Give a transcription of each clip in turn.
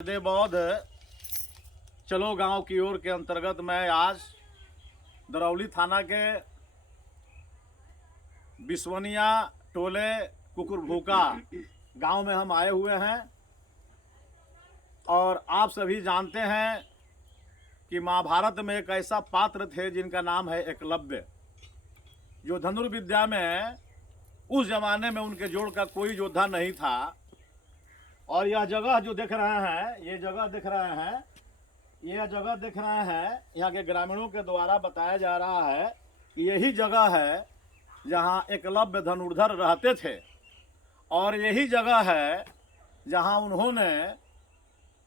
बौद्ध चलो गांव की ओर के अंतर्गत मैं आज दरौली थाना के बिस्वनिया टोले कुकुरभूका गांव में हम आए हुए हैं। और आप सभी जानते हैं कि महाभारत में एक ऐसा पात्र थे जिनका नाम है एकलव्य, जो धनुर्विद्या में उस जमाने में उनके जोड़ का कोई योद्धा नहीं था। और यह जगह जो देख रहे हैं, ये जगह देख रहे हैं, यह जगह देख रहे हैं, यहाँ के ग्रामीणों के द्वारा बताया जा रहा है कि यही जगह है जहाँ एकलव्य धनुर्धर रहते थे। और यही जगह है जहाँ उन्होंने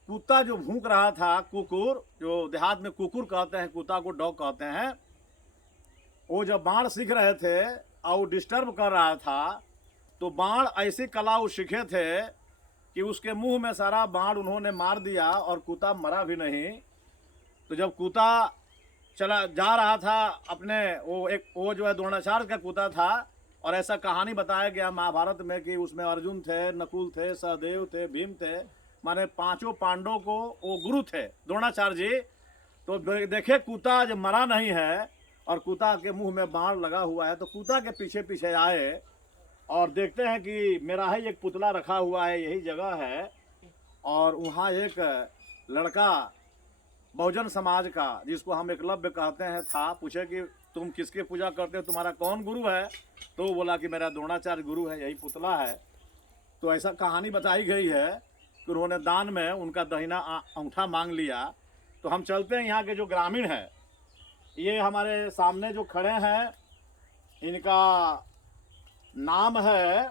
कुत्ता जो भूंक रहा था, कुकुर, जो देहात में कुकुर कहते हैं, कुत्ता को डॉग कहते हैं, वो जब बाण सीख रहे थे और वो डिस्टर्ब कर रहा था, तो बाण ऐसी कला वो सीखे थे कि उसके मुंह में सारा बाण उन्होंने मार दिया और कुत्ता मरा भी नहीं। तो जब कुत्ता चला जा रहा था अपने, वो जो है द्रोणाचार्य का कुत्ता था। और ऐसा कहानी बताया गया महाभारत में कि उसमें अर्जुन थे, नकुल थे, सहदेव थे, भीम थे, माने पांचों पांडवों को वो गुरु थे द्रोणाचार्य जी। तो देखे कुत्ता जब मरा नहीं है और कुत्ता के मुंह में बाण लगा हुआ है, तो कुत्ता के पीछे पीछे आए और देखते हैं कि मेरा ही एक पुतला रखा हुआ है, यही जगह है। और वहाँ एक लड़का बहुजन समाज का, जिसको हम एकलव्य कहते हैं, था। पूछे कि तुम किसकी पूजा करते हो, तुम्हारा कौन गुरु है? तो वो बोला कि मेरा द्रोणाचार्य गुरु है, यही पुतला है। तो ऐसा कहानी बताई गई है कि उन्होंने दान में उनका दहिना अंगूठा मांग लिया। तो हम चलते हैं, यहाँ के जो ग्रामीण हैं, ये हमारे सामने जो खड़े हैं, इनका नाम है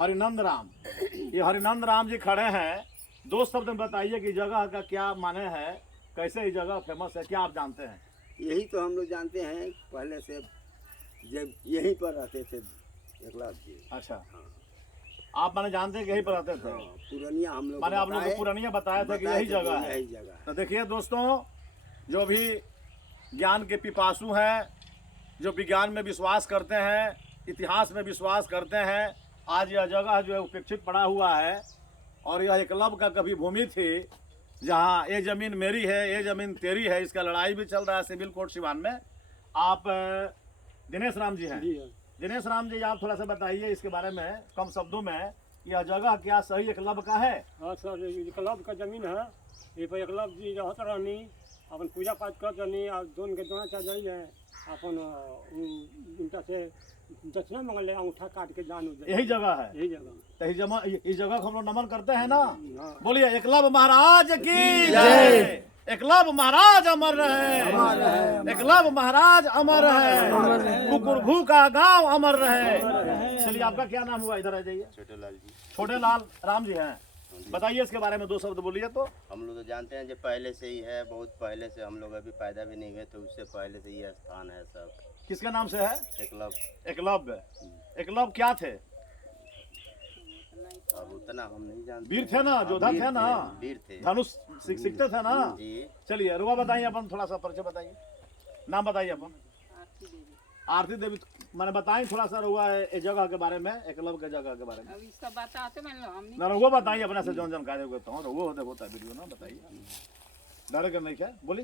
हरिनंद राम। ये हरिनंद राम जी खड़े हैं। दो शब्द में बताइए कि जगह का क्या माने है, कैसे ये जगह फेमस है, क्या आप जानते हैं? यही तो हम लोग जानते हैं, पहले से जब यहीं पर रहते थे एकलव्य जी। अच्छा, हाँ। आप माने जानते हैं कि यहीं पर रहते थे? हाँ, पुरानिया हम लोग माने आप लोग को पुरानिया बताया था कि यही जगह है। यही जगह। तो देखिए दोस्तों, जो भी ज्ञान के पिपासु हैं, जो विज्ञान में विश्वास करते हैं, इतिहास में विश्वास करते हैं, आज यह जगह जो है उपेक्षित पड़ा हुआ है। और यह एकलव्य का कभी भूमि थी, जहाँ ये ज़मीन मेरी है, ये ज़मीन तेरी है, इसका लड़ाई भी चल रहा है सिविल कोर्ट सिवान में। आप दिनेश राम जी हैं। दिनेश राम जी, आप थोड़ा सा बताइए इसके बारे में कम शब्दों में, यह जगह क्या सही एकलव्य का है? हाँ सर, एकलव्य का जमीन है। ये पर एकलव्य जी रहत रहनी, अपन पूजा पाठ कर रहनी। और दोन के द्रोणाचार्य जी हैं, अपन उनका से दक्षिणा मंगल अंगूठा काट के दान। यही जगह है, यही जगह। तो इस जगह को हम लोग नमन करते हैं ना। हाँ। बोलिए एकलव्य महाराज की जय। एकलव्य महाराज अमर रहे, एकलव्य महाराज अमर है, कुकुरभूका गांव अमर रहे। चलिए, आपका क्या नाम हुआ? इधर आ जाइए। छोटे लाल जी। छोटे लाल राम जी हैं। बताइए इसके बारे में दो शब्द बोलिए। तो हम लोग तो जानते हैं जो पहले से ही है, बहुत पहले से, हम लोग अभी पैदा भी नहीं हुए तो उससे पहले से ये स्थान है सब। किसके नाम से है? एकलव्य। एकलव्य। एकलव्य क्या थे? अब उतना हम नहीं जानते। वीर थे ना, योद्धा थे ना, वीर थे, धनुष सीखते थे ना जी। चलिए रुआ बताइए, अपन थोड़ा सा परिचय बताइए, नाम बताइए अपन। आरती देवी। मैंने बताइए थोड़ा सा रुआ इस जगह के बारे में, एकलव्य के जगह के बारे में। अब इसका बताते मैंने हमने ना रुआ बताइए अपने से जो जानकारी होता हूँ, वो होता है वीडियो ना, बताइए। डर कर नहीं क्या बोली?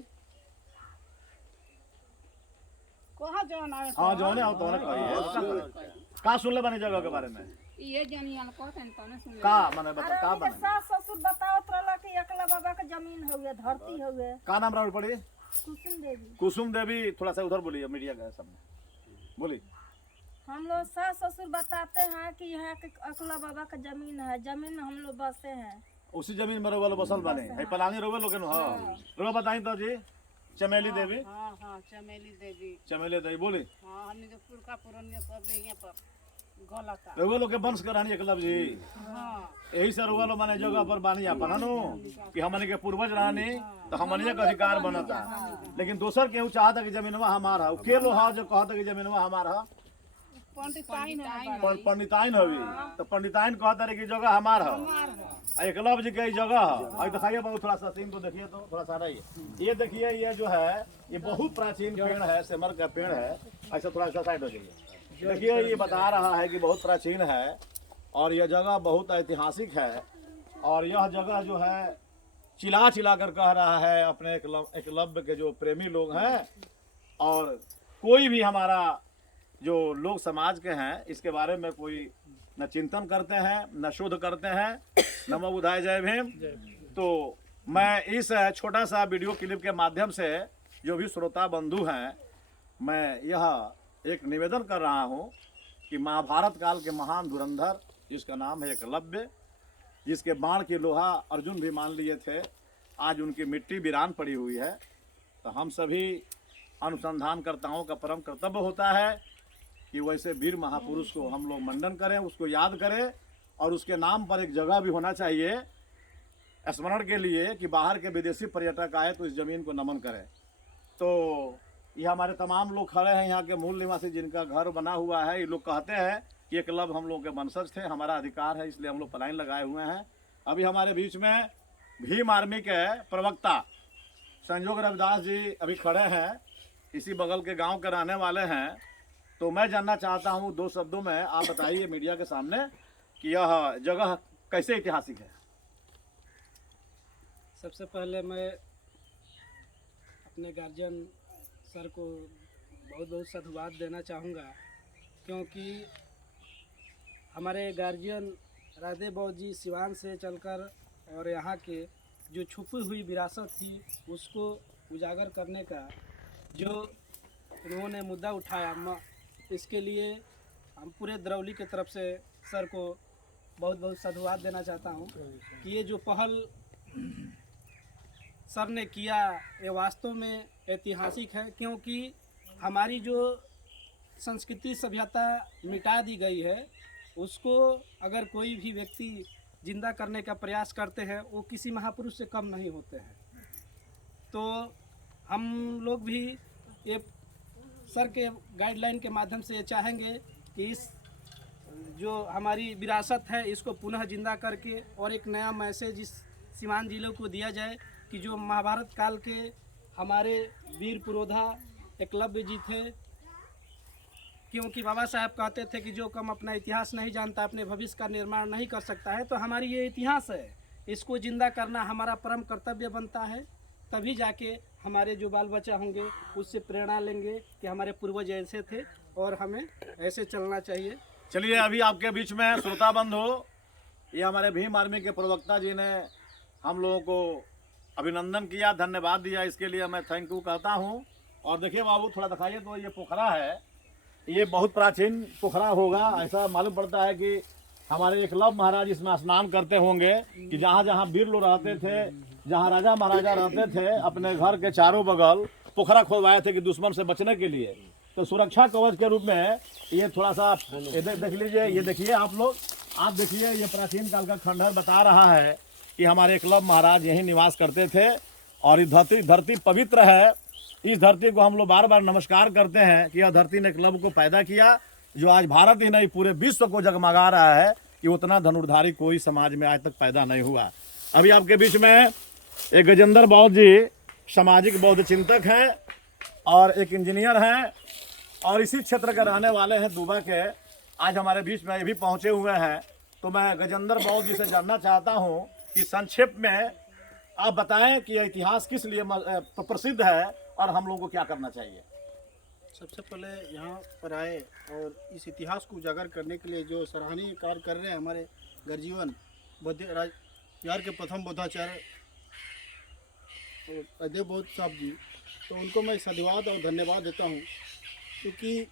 कहाँ जौन आए हाँ जो ने तो कहिए का सुन ले बने जगह के बारे में, ये जनिया कहते हैं तने सुन का माने बता का बने। सास ससुर बतावत रहला कि एकला बाबा के जमीन हउए, धरती हउए। का नाम राउर पड़ी? कुसुम देवी। कुसुम देवी। थोड़ा सा उधर बोलिए, मीडिया का सामने बोली। हम लोग सास ससुर बताते हैं कि यहाँ के एकला बाबा का जमीन है, जमीन में हम लोग बसे हैं। उसी जमीन में रोवल बसल बने है, पलानी रोवे लोग न। हां रोवा बताई तो जी। चमेली देवी। हाँ हाँ, चमेली देवी। चमेली देवी बोली। हाँ, हमने जो पुरखा पुरानिया सब यहाँ पर गला का। रोवे लोग के वंश करानी एकलव्य जी। हाँ, यही से रोवा लोग माने जगह पर बानी अपन नो कि हमने के पूर्वज रहनी, तो हमने का अधिकार बनता। लेकिन दोसर केहू चाहता कि जमीनवा हमारा है, के लो हा जो कहता कि जमीनवा हमारा है, पंडिताइन हवी। तो पंडिताइन कहता रहे कि जगह हमार है, एकलव्य जी की जगह है। और दिखाइए बहुत थोड़ा सा सीन को देखिए, तो थोड़ा सा रही ये देखिए, ये जो है ये बहुत प्राचीन पेड़ है, सेमर का पेड़ है। ऐसा थोड़ा सा साइड हो जाइए, देखिए ये बता रहा है कि बहुत प्राचीन है और यह जगह बहुत ऐतिहासिक है। और यह जगह जो है चिल्ला चिल्ला कर कह रहा है अपने एकलव्य के जो प्रेमी लोग हैं, और कोई भी हमारा जो लोग समाज के हैं इसके बारे में कोई न चिंतन करते हैं न शोध करते हैं। नमो बुधाय, जय भीम। तो मैं इस छोटा सा वीडियो क्लिप के माध्यम से जो भी श्रोता बंधु हैं, मैं यह एक निवेदन कर रहा हूँ कि महाभारत काल के महान धुरंधर जिसका नाम है एकलव्य, जिसके बाण की लोहा अर्जुन भी मान लिए थे, आज उनकी मिट्टी वीरान पड़ी हुई है। तो हम सभी अनुसंधानकर्ताओं का परम कर्तव्य होता है कि वैसे वीर महापुरुष को हम लोग मंडन करें, उसको याद करें, और उसके नाम पर एक जगह भी होना चाहिए स्मरण के लिए कि बाहर के विदेशी पर्यटक आए तो इस ज़मीन को नमन करें। तो ये हमारे तमाम लोग खड़े हैं यहाँ के मूल निवासी जिनका घर बना हुआ है। ये लोग कहते हैं कि एकलव्य हम लोग के वंशज थे, हमारा अधिकार है, इसलिए हम लोग पलायन लगाए हुए हैं। अभी हमारे बीच में भीम आर्मी के प्रवक्ता संजोग रविदास जी अभी खड़े हैं, इसी बगल के गांव के रहने वाले हैं। तो मैं जानना चाहता हूं 2 शब्दों में आप बताइए मीडिया के सामने कि यह जगह कैसे ऐतिहासिक है। सबसे पहले मैं अपने गार्जियन सर को बहुत बहुत साधुवाद देना चाहूँगा, क्योंकि हमारे गार्जियन राधे बौद्ध जी सिवान से चलकर और यहाँ के जो छुपी हुई विरासत थी उसको उजागर करने का जो उन्होंने मुद्दा उठाया, इसके लिए हम पूरे दरौली की तरफ से सर को बहुत बहुत साधुवाद देना चाहता हूँ कि ये जो पहल सर ने किया ये वास्तव में ऐतिहासिक है, क्योंकि हमारी जो संस्कृति सभ्यता मिटा दी गई है उसको अगर कोई भी व्यक्ति जिंदा करने का प्रयास करते हैं वो किसी महापुरुष से कम नहीं होते हैं। तो हम लोग भी ये सर के गाइडलाइन के माध्यम से चाहेंगे कि इस जो हमारी विरासत है इसको पुनः जिंदा करके और एक नया मैसेज इस सीमांत जिलों को दिया जाए कि जो महाभारत काल के हमारे वीर पुरोधा एकलव्य जी थे, क्योंकि बाबा साहब कहते थे कि जो कम अपना इतिहास नहीं जानता अपने भविष्य का निर्माण नहीं कर सकता है। तो हमारी ये इतिहास है, इसको जिंदा करना हमारा परम कर्तव्य बनता है। तभी जाके हमारे जो बाल बच्चा होंगे उससे प्रेरणा लेंगे कि हमारे पूर्वज ऐसे थे और हमें ऐसे चलना चाहिए। चलिए, अभी आपके बीच में श्रोता बंधु, ये हमारे भीम आर्मी के प्रवक्ता जी ने हम लोगों को अभिनंदन किया, धन्यवाद दिया, इसके लिए मैं थैंक यू कहता हूँ। और देखिए बाबू, थोड़ा दिखाइए तो ये पोखरा है, ये बहुत प्राचीन पोखरा होगा। ऐसा मालूम पड़ता है कि हमारे एकलव्य महाराज इसमें स्नान करते होंगे कि जहाँ जहाँ वीर लोग रहते थे, जहाँ राजा महाराजा रहते थे, अपने घर के चारों बगल पोखरा खोदवाए थे कि दुश्मन से बचने के लिए। तो सुरक्षा कवच के रूप में ये थोड़ा सा देख लीजिए, ये देखिए आप लोग, आप देखिए ये प्राचीन काल का खंडहर बता रहा है कि हमारे एकलव्य महाराज यहीं निवास करते थे। और ये धरती पवित्र है, इस धरती को हम लोग बार बार नमस्कार करते हैं कि यह धरती ने एकलव्य को पैदा किया, जो आज भारत ही नहीं पूरे विश्व को जगमगा रहा है कि उतना धनुर्धारी कोई समाज में आज तक पैदा नहीं हुआ। अभी आपके बीच में एक गजेंद्र बौद्ध जी सामाजिक बौद्ध चिंतक हैं और एक इंजीनियर हैं और इसी क्षेत्र के रहने वाले हैं, दुबा के। आज हमारे बीच में ये भी पहुँचे हुए हैं। तो मैं गजेंद्र बौद्ध जी से जानना चाहता हूँ कि संक्षेप में आप बताएं कि यह इतिहास किस लिए प्रसिद्ध है और हम लोगों को क्या करना चाहिए। सबसे पहले यहाँ पर आए और इस इतिहास को उजागर करने के लिए जो सराहनीय कार्य कर रहे हैं हमारे गर्जीवन बिहार के प्रथम बौद्धाचार्य राधे बौद्ध साहब जी, तो उनको मैं साधुवाद और धन्यवाद देता हूँ, क्योंकि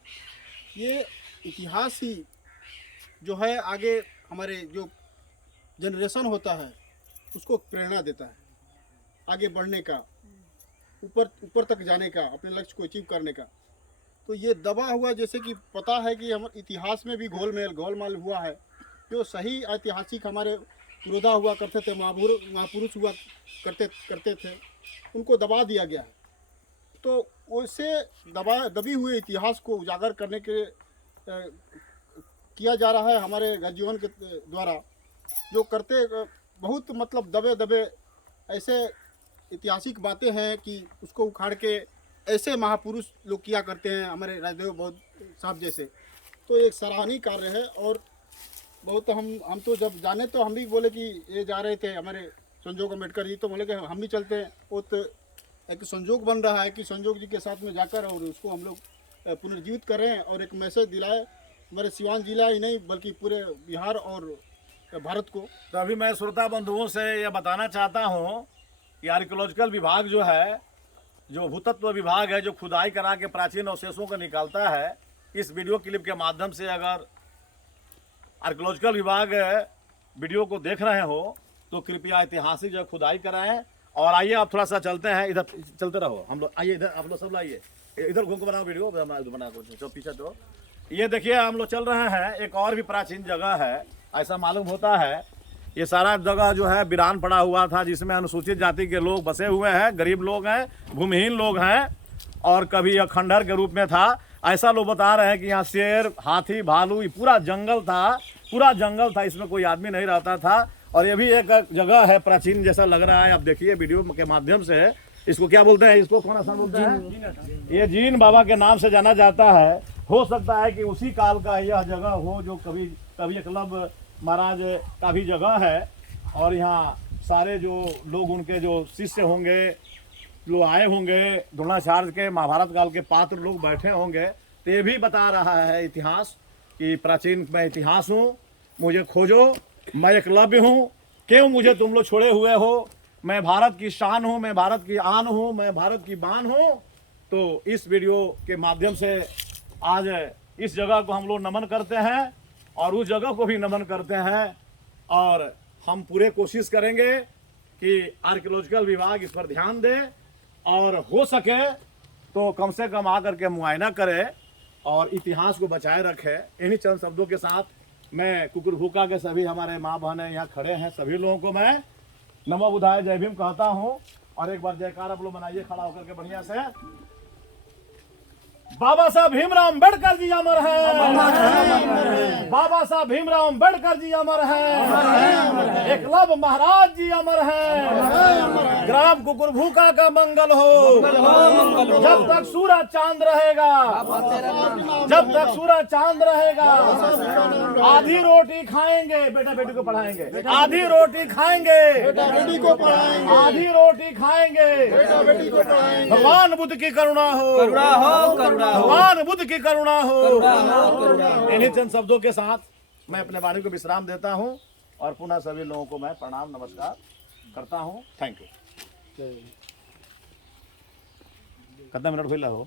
ये इतिहास ही जो है आगे हमारे जो जनरेशन होता है उसको प्रेरणा देता है आगे बढ़ने का, ऊपर तक जाने का, अपने लक्ष्य को अचीव करने का। तो ये दबा हुआ, जैसे कि पता है कि हम इतिहास में भी गोलमाल हुआ है, जो सही ऐतिहासिक हमारे पुरोधा हुआ करते थे, महापुरुष हुआ करते थे, उनको दबा दिया गया है। तो उससे दबी हुए इतिहास को उजागर करने के किया जा रहा है हमारे गर्जीवन के द्वारा, जो करते बहुत मतलब दबे ऐसे ऐतिहासिक बातें हैं कि उसको उखाड़ के ऐसे महापुरुष लोग किया करते हैं हमारे राजदेव बौद्ध साहब जैसे। तो एक सराहनीय कार्य है और बहुत हम तो जब जाने तो हम भी बोले कि ये जा रहे थे हमारे संजोग अम्बेडकर जी, तो बोले कि हम भी चलते हैं। वो तो एक संजोग बन रहा है कि संजोग जी के साथ में जाकर और उसको हम लोग पुनर्जीवित कर रहे हैं और एक मैसेज दिलाए हमारे सिवान जिला ही नहीं बल्कि पूरे बिहार और भारत को। तो अभी मैं श्रोता बंधुओं से यह बताना चाहता हूँ कि आर्कियोलॉजिकल विभाग जो है, जो भूतत्व विभाग है, जो खुदाई करा के प्राचीन अवशेषों को निकालता है, इस वीडियो क्लिप के माध्यम से अगर आर्कियोलॉजिकल विभाग वीडियो को देख रहे हो तो कृपया ऐतिहासिक जो खुदाई कराएं। और आइए आप थोड़ा सा चलते हैं, इधर चलते रहो हम लोग, आइए इधर, आप लोग सब लाइए, इधर घूम के बनाओ वीडियो, बना को पीछे। तो ये देखिए हम लोग चल रहे हैं, एक और भी प्राचीन जगह है, ऐसा मालूम होता है। ये सारा जगह जो है वीरान पड़ा हुआ था, जिसमें अनुसूचित जाति के लोग बसे हुए हैं, गरीब लोग हैं, भूमिहीन लोग हैं, और कभी यह खंडहर के रूप में था। ऐसा लोग बता रहे हैं कि यहाँ शेर, हाथी, भालू, ये पूरा जंगल था, पूरा जंगल था, इसमें कोई आदमी नहीं रहता था। और ये भी एक जगह है प्राचीन जैसा लग रहा है, आप देखिए वीडियो के माध्यम से। इसको क्या बोलते हैं, इसको कौन सा बोलते हैं? ये जीन बाबा के नाम से जाना जाता है। हो सकता है कि उसी काल का यह जगह हो जो कभी एकलव्य महाराज का भी जगह है। और यहाँ सारे जो लोग उनके जो शिष्य होंगे, लोग आए होंगे, द्रोणाचार्य के महाभारत काल के पात्र लोग बैठे होंगे। तो ये भी बता रहा है इतिहास कि प्राचीन मैं इतिहास हूँ, मुझे खोजो, मैं एकलव्य हूँ, क्यों मुझे तुम लोग छोड़े हुए हो, मैं भारत की शान हूँ, मैं भारत की आन हूँ, मैं भारत की बान हूँ। तो इस वीडियो के माध्यम से आज इस जगह को हम लोग नमन करते हैं और उस जगह को भी नमन करते हैं। और हम पूरे कोशिश करेंगे कि आर्कियोलॉजिकल विभाग इस पर ध्यान दे और हो सके तो कम से कम आकर के मुआयना करे और इतिहास को बचाए रखे। इन्हीं चंद शब्दों के साथ मैं कुकुरभूका के सभी हमारे माँ बहनें यहाँ खड़े हैं, सभी लोगों को मैं नमो बुद्धाय जय भीम कहता हूँ। और एक बार जयकार आप लोग बनाइए खड़ा होकर के बढ़िया से। बाबा साहब भीमराव अम्बेडकर जी अमर हैं, बाबा साहब भीमराव अम्बेडकर जी अमर हैं, एकलव्य महाराज जी अमर हैं। ग्राम कुकुरभूका का मंगल हो, जब तक सूरज चांद रहेगा, जब तक सूरज चांद रहेगा। आधी रोटी खाएंगे, बेटा बेटी को पढ़ाएंगे, आधी रोटी खाएंगे, बेटी को पढ़ाएंगे, आधी रोटी खाएंगे। भगवान बुद्ध की करुणा हो, भगवान बुद्ध की करुणा हो। इन्हीं चंद शब्दों के साथ मैं अपने वाणी को विश्राम देता हूं और पुनः सभी लोगों को मैं प्रणाम नमस्कार करता हूं। Thank you. कितना मिनट हुई हो?